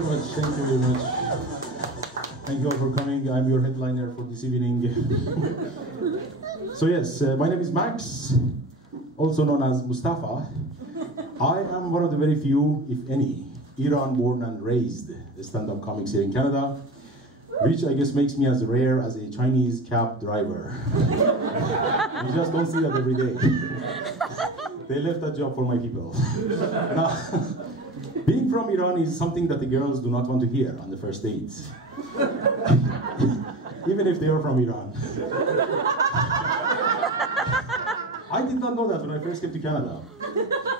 very much. Thank you very much. Thank you all for coming. I'm your headliner for this evening. So yes, my name is Max, also known as Mustafa. I am one of the very few, if any, Iran-born and raised stand-up comics here in Canada, which I guess makes me as rare as a Chinese cab driver. You just don't see that every day. They left that job for my people. Now, being from Iran is something that the girls do not want to hear on the first date. Even if they are from Iran. I did not know that when I first came to Canada.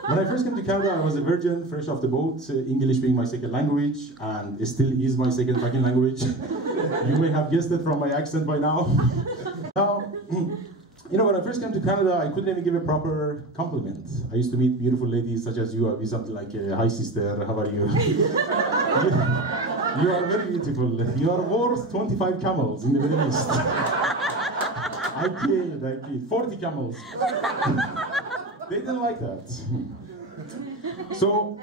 When I first came to Canada, I was a virgin, fresh off the boat, English being my second language, and it still is my second fucking language. You may have guessed it from my accent by now. Now, you know, when I first came to Canada, I couldn't even give a proper compliment. I used to meet beautiful ladies such as you. I'd be something like, hi sister, how are you? You are very beautiful. You are worth 25 camels in the Middle East. I killed 40 camels. They didn't like that. So,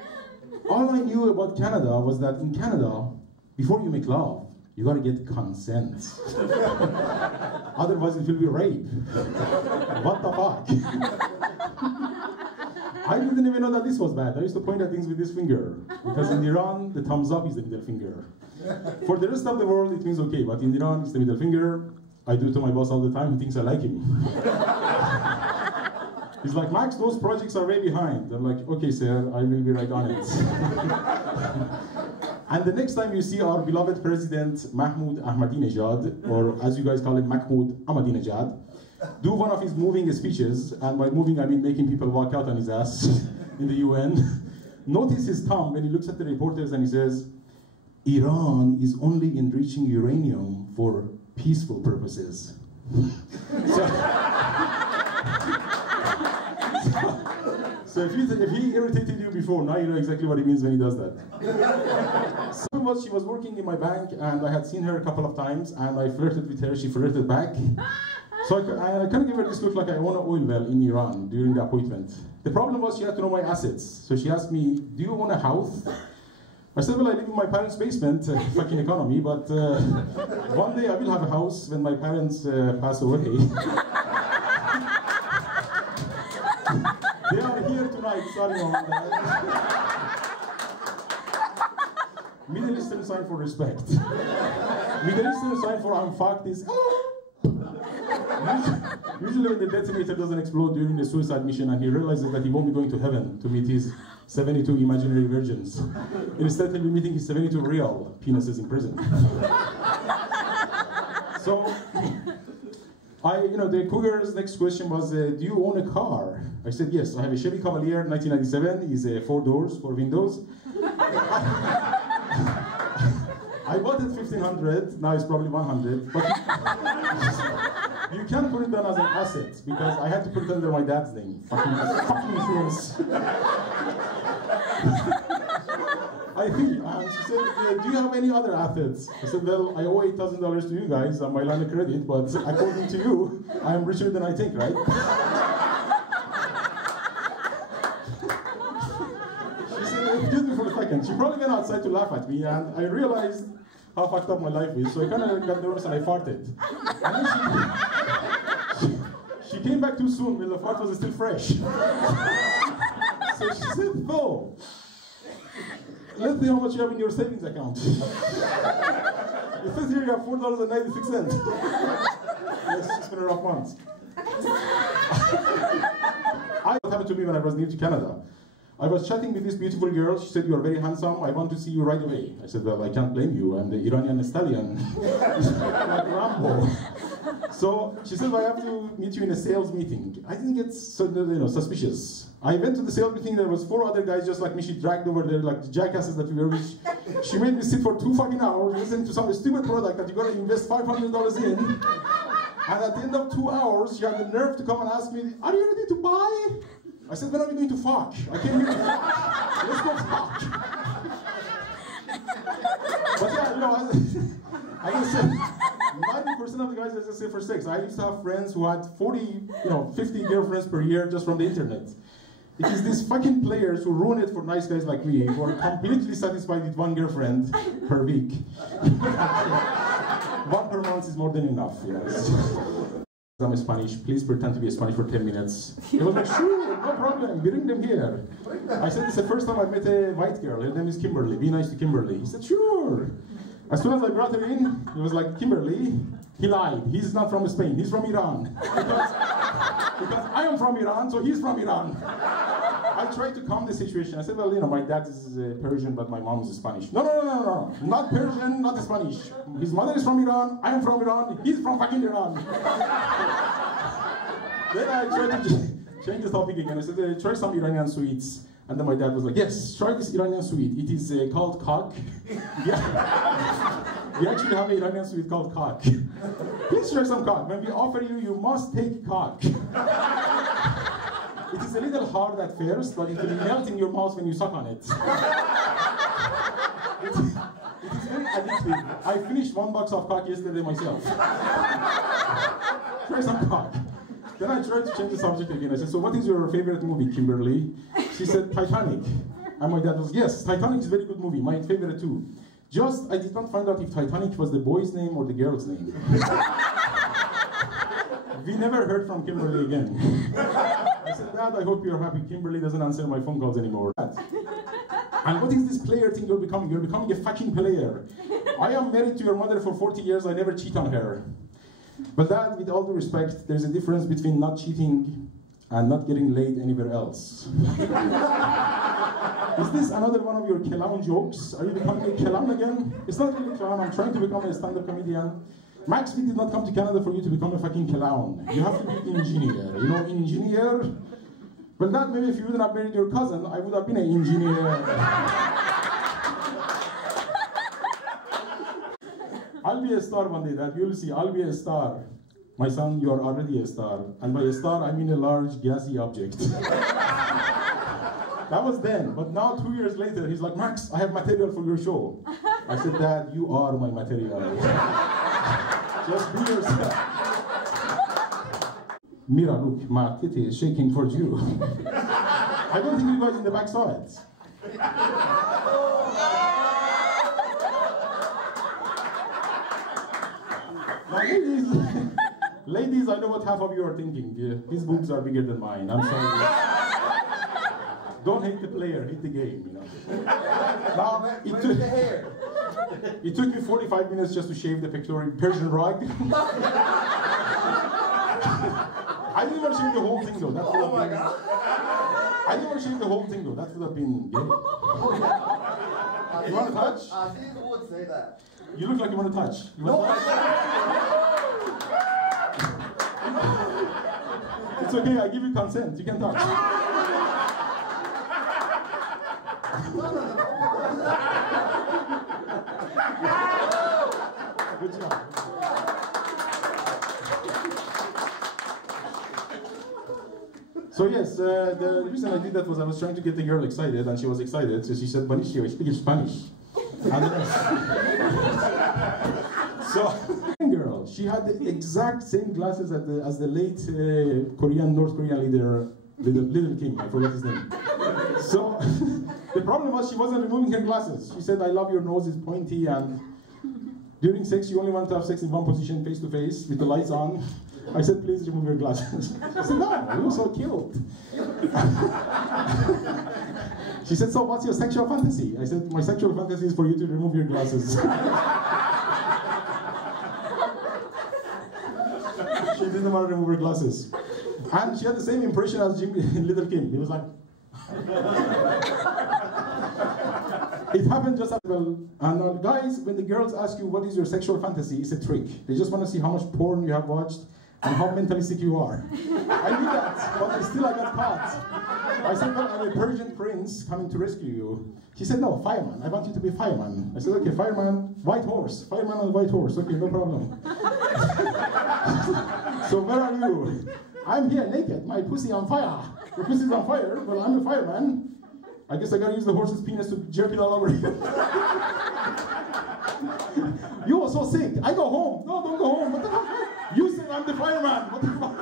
all I knew about Canada was that in Canada, before you make love, you gotta get consent. Otherwise it will be rape. What the fuck? I didn't even know that this was bad. I used to point at things with this finger. Because in Iran, the thumbs up is the middle finger. For the rest of the world, it means okay, but in Iran, it's the middle finger. I do it to my boss all the time, he thinks I like him. He's like, Max, those projects are way behind. I'm like, okay, sir, I will be right on it. And the next time you see our beloved president, Mahmoud Ahmadinejad, or as you guys call him, Mahmoud Ahmadinejad, do one of his moving speeches, and by moving I mean making people walk out on his ass in the UN. Notice his thumb when he looks at the reporters and he says, Iran is only enriching uranium for peaceful purposes. So if he irritated you before, now you know exactly what he means when he does that. So she was working in my bank, and I had seen her a couple of times, and I flirted with her, she flirted back. So I kind of gave her this look like I own an oil well in Iran during the appointment. The problem was she had to know my assets. So she asked me, do you own a house? I said, well, I live in my parents' basement, fucking economy, but one day I will have a house when my parents pass away. They are here tonight, sorry on that. Middle Eastern sign for respect. Middle Eastern sign for I'm fucked is usually when the detonator doesn't explode during the suicide mission and he realizes that he won't be going to heaven to meet his 72 imaginary virgins. Instead he'll be meeting his 72 real penises in prison. So, the cougar's next question was, do you own a car? I said, yes, I have a Chevy Cavalier 1997, it's 4 doors, 4 windows. I bought it $1,500, now it's probably $100, but you can't put it down as an asset, because I had to put it under my dad's name. Fucking insurance. I think, and she said, do you have any other assets? I said, well, I owe $8,000 to you guys on my line of credit, but according to you, I am richer than I think, right? She said, excuse me for a second. She probably went outside to laugh at me, and I realized how fucked up my life is, so I kind of got nervous and I farted. And then she came back too soon when the fart was still fresh. So she said, Phil, let's see how much you have in your savings account. It says here you have $4.96. Yes, it's been a rough month. What happened to me when I was new to Canada? I was chatting with this beautiful girl. She said, you are very handsome. I want to see you right away. I said, well, I can't blame you. I'm the Iranian stallion. Like Rambo. So she said, I have to meet you in a sales meeting. I didn't get suspicious. I went to the sales meeting. There was 4 other guys just like me. She dragged over there like the jackasses that we were. She made me sit for 2 fucking hours listening to some stupid product that you got to invest $500 in. And at the end of 2 hours, she had the nerve to come and ask me, are you ready to buy? I said, when are we going to fuck? I came here to fuck. Let's go fuck. But yeah, I just said, 90% of the guys, let's just say for sex. I used to have friends who had 40, 50 girlfriends per year just from the internet. It is these fucking players who ruin it for nice guys like me, who are completely satisfied with one girlfriend per week. One per month is more than enough, yes. I'm Spanish, please pretend to be Spanish for 10 minutes. He was like, sure, no problem, bring them here. I said, it's the first time I met a white girl, her name is Kimberly, be nice to Kimberly. He said, sure. As soon as I brought her in, he was like, Kimberly, he lied, he's not from Spain, he's from Iran. Because I am from Iran, so he's from Iran. I tried to calm the situation. I said, well, you know, my dad is Persian, but my mom is Spanish. No, not Persian, not Spanish. His mother is from Iran, I am from Iran, he's from fucking Iran. Then I tried to change the topic again. I said, try some Iranian sweets. And then my dad was like, yes, try this Iranian sweet. It is called kak. Yeah. We actually have an Iranian sweet called kak. Please try some kak. When we offer you, you must take kak. It is a little hard at first, but it will melt in your mouth when you suck on it. It is very addictive. I finished 1 box of kak yesterday myself. Try some kak. Then I tried to change the subject again. I said, so what is your favorite movie, Kimberly? She said, Titanic. And my dad was, yes, Titanic is a very good movie, my favorite too. Just, I did not find out if Titanic was the boy's name or the girl's name. We never heard from Kimberly again. I said, Dad, I hope you're happy. Kimberly doesn't answer my phone calls anymore. And what is this player thing you're becoming? You're becoming a fucking player. I am married to your mother for 40 years, I never cheat on her. But Dad, with all due respect, there's a difference between not cheating and not getting laid anywhere else. Is this another one of your clown jokes? Are you becoming a clown again? It's not really clown, I'm trying to become a stand-up comedian. Max, we did not come to Canada for you to become a fucking clown. You have to be an engineer. You know, engineer? Well, Dad, maybe if you would have married your cousin, I would have been an engineer. I'll be a star one day, Dad. You'll see, I'll be a star. My son, you are already a star. And by a star, I mean a large, gassy object. That was then, but now 2 years later, he's like, Max, I have material for your show. I said, Dad, you are my material. Just be yourself. Mira, look, my titty is shaking for you. I don't think you guys in the back saw it. Now, ladies, I know what half of you are thinking. His boobs are bigger than mine. I'm sorry. Don't hate the player, hate the game. You know. Now, it took me 45 minutes just to shave the pectoral Persian rug. I didn't want to shave the whole thing though. That would have been, I didn't want to shave the whole thing though. That would have been gay. You want to touch? I think who would say that. You look like you want to touch. You want to touch? It's okay, I give you consent. You can touch. Good job. So yes, the reason I did that was I was trying to get the girl excited, and she was excited, so she said, Benicio, I speak Spanish. And so, girl, she had the exact same glasses as the late North Korean leader, Little Kim, I forgot his name. So, the problem was she wasn't removing her glasses. She said, I love your nose is pointy, and during sex, you only want to have sex in one position, face to face, with the lights on. I said, please remove your glasses. I said, no, you look so cute. She said, so what's your sexual fantasy? I said, my sexual fantasy is for you to remove your glasses. She didn't want to remove her glasses. And she had the same impression as Little Kim. He was like... It happened just as well. And guys, when the girls ask you what is your sexual fantasy, it's a trick. They just want to see how much porn you have watched and how mentally sick you are. I knew that, but still I got caught. I said, well, I'm a Persian prince coming to rescue you. She said, no, fireman. I want you to be fireman. I said, okay, fireman, white horse. Fireman on white horse. Okay, no problem. So where are you? I'm here naked. My pussy on fire. Your pussy's on fire. Well, I'm a fireman. I guess I gotta use the horse's penis to jerk it all over you. You are so sick. I go home. No, don't go home. What the fuck? You say I'm the fireman. What the fuck?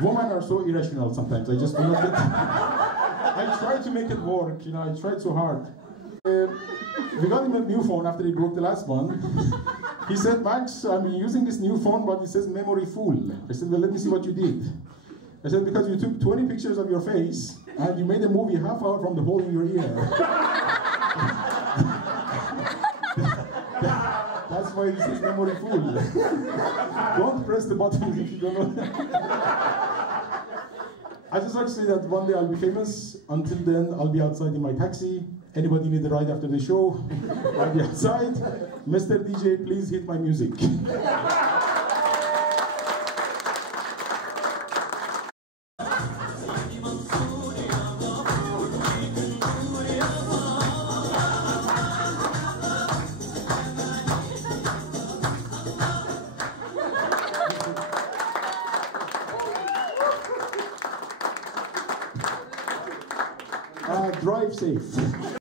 Women are so irrational sometimes. I just do not get. I try to make it work, you know. I tried so hard. We got him a new phone after he broke the last one. He said, Max, I'm using this new phone, but it says memory full. I said, well, let me see what you did. I said, because you took 20 pictures of your face and you made a movie half hour from the hole in your ear. That's why this is memory full. Don't press the button if you don't know. I just like to say that one day I'll be famous. Until then, I'll be outside in my taxi. Anybody need a ride after the show? I'll be outside. Mr. DJ, please hit my music. Drive safe.